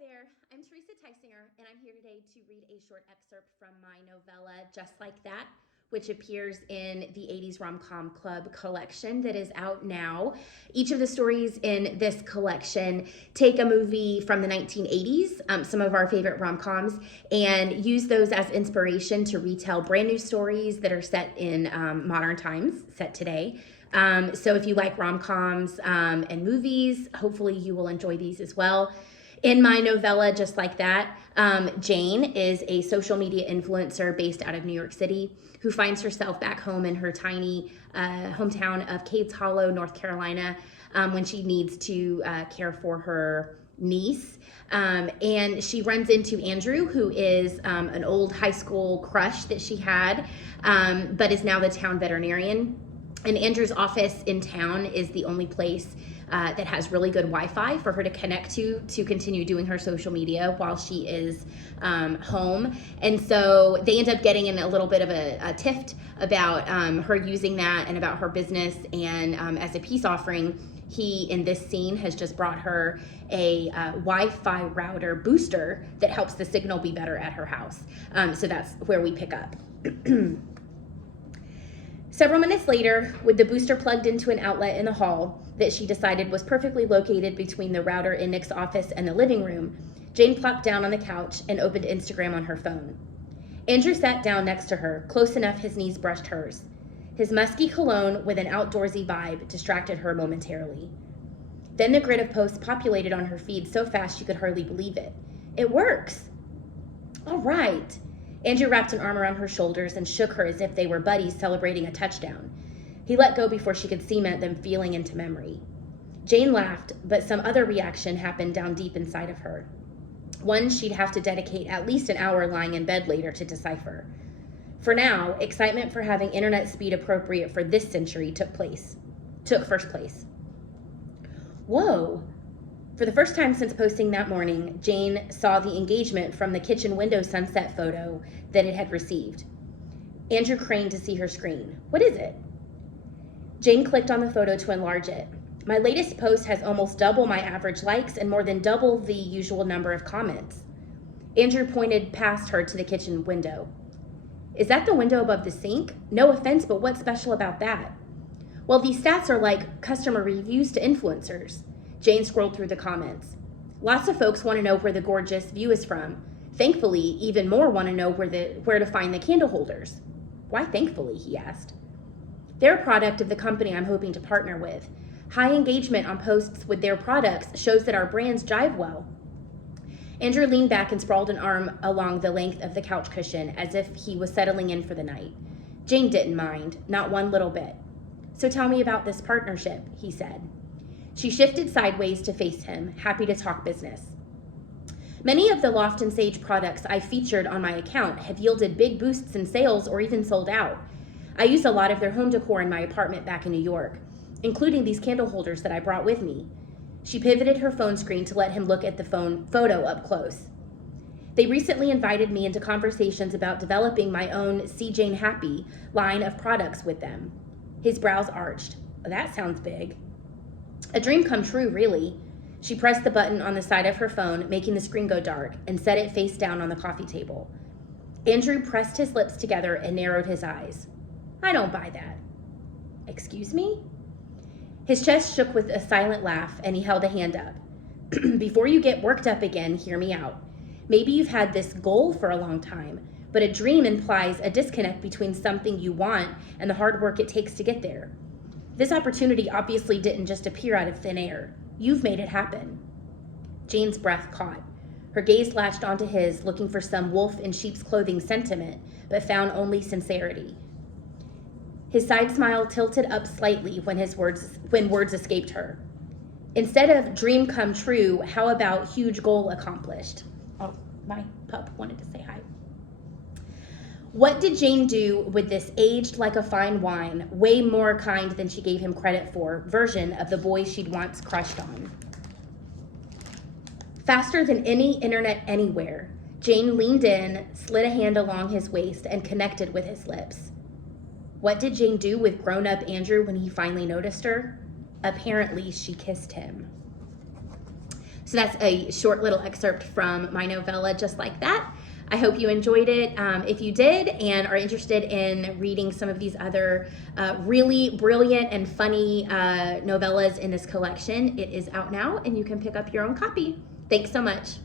there, I'm Teresa Tysinger, and I'm here today to read a short excerpt from my novella, Just Like That, which appears in the 80s Rom-Com Club collection that is out now. Each of the stories in this collection take a movie from the 1980s, some of our favorite rom-coms, and use those as inspiration to retell brand new stories that are set in modern times, set today. So if you like rom-coms and movies, hopefully you will enjoy these as well. In my novella, Just Like That, Jane is a social media influencer based out of New York City who finds herself back home in her tiny hometown of Cades Hollow, North Carolina, when she needs to care for her niece. And she runs into Andrew, who is an old high school crush that she had, but is now the town veterinarian. And Andrew's office in town is the only place that has really good Wi-Fi for her to connect to continue doing her social media while she is home. And so they end up getting in a little bit of a tiff about her using that and about her business. And as a peace offering, he, in this scene, has just brought her a Wi-Fi router booster that helps the signal be better at her house. So that's where we pick up. Several minutes later, with the booster plugged into an outlet in the hall that she decided was perfectly located between the router in Nick's office and the living room, Jane plopped down on the couch and opened Instagram on her phone. Andrew sat down next to her, close enough his knees brushed hers. His musky cologne with an outdoorsy vibe distracted her momentarily. Then the grid of posts populated on her feed so fast she could hardly believe it. It works! All right. Andrew wrapped an arm around her shoulders and shook her as if they were buddies celebrating a touchdown. He let go before she could cement them feeling into memory. Jane laughed, but some other reaction happened down deep inside of her. One she'd have to dedicate at least an hour lying in bed later to decipher. For now, excitement for having internet speed appropriate for this century took first place. Whoa! For the first time since posting that morning, Jane saw the engagement from the kitchen window sunset photo that it had received. Andrew craned to see her screen. What is it? Jane clicked on the photo to enlarge it. My latest post has almost double my average likes and more than double the usual number of comments. Andrew pointed past her to the kitchen window. Is that the window above the sink? No offense, but what's special about that? Well, these stats are like customer reviews to influencers. Jane scrolled through the comments. Lots of folks want to know where the gorgeous view is from. Thankfully, even more want to know where to find the candle holders. Why thankfully, he asked. They're a product of the company I'm hoping to partner with. High engagement on posts with their products shows that our brands jive well. Andrew leaned back and sprawled an arm along the length of the couch cushion as if he was settling in for the night. Jane didn't mind, not one little bit. So tell me about this partnership, he said. She shifted sideways to face him, happy to talk business. Many of the Loft and Sage products I featured on my account have yielded big boosts in sales or even sold out. I used a lot of their home decor in my apartment back in New York, including these candle holders that I brought with me. She pivoted her phone screen to let him look at the photo up close. They recently invited me into conversations about developing my own See Jane Happy line of products with them. His brows arched. That sounds big. A dream come true, really. She pressed the button on the side of her phone, making the screen go dark, and set it face down on the coffee table. Andrew pressed his lips together and narrowed his eyes. I don't buy that. Excuse me? His chest shook with a silent laugh, and he held a hand up. Before you get worked up again, hear me out. Maybe you've had this goal for a long time, but a dream implies a disconnect between something you want and the hard work it takes to get there. This opportunity obviously didn't just appear out of thin air. You've made it happen. Jane's breath caught. Her gaze latched onto his, looking for some wolf in sheep's clothing sentiment, but found only sincerity. His side smile tilted up slightly when words escaped her. Instead of dream come true, how about huge goal accomplished? Oh, my pup wanted to say hi. What did Jane do with this aged like a fine wine, way more kind than she gave him credit for, version of the boy she'd once crushed on? Faster than any internet anywhere, Jane leaned in, slid a hand along his waist, and connected with his lips. What did Jane do with grown-up Andrew when he finally noticed her? Apparently, she kissed him. So that's a short little excerpt from my novella, Just Like That. I hope you enjoyed it. If you did and are interested in reading some of these other really brilliant and funny novellas in this collection, it is out now and you can pick up your own copy. Thanks so much.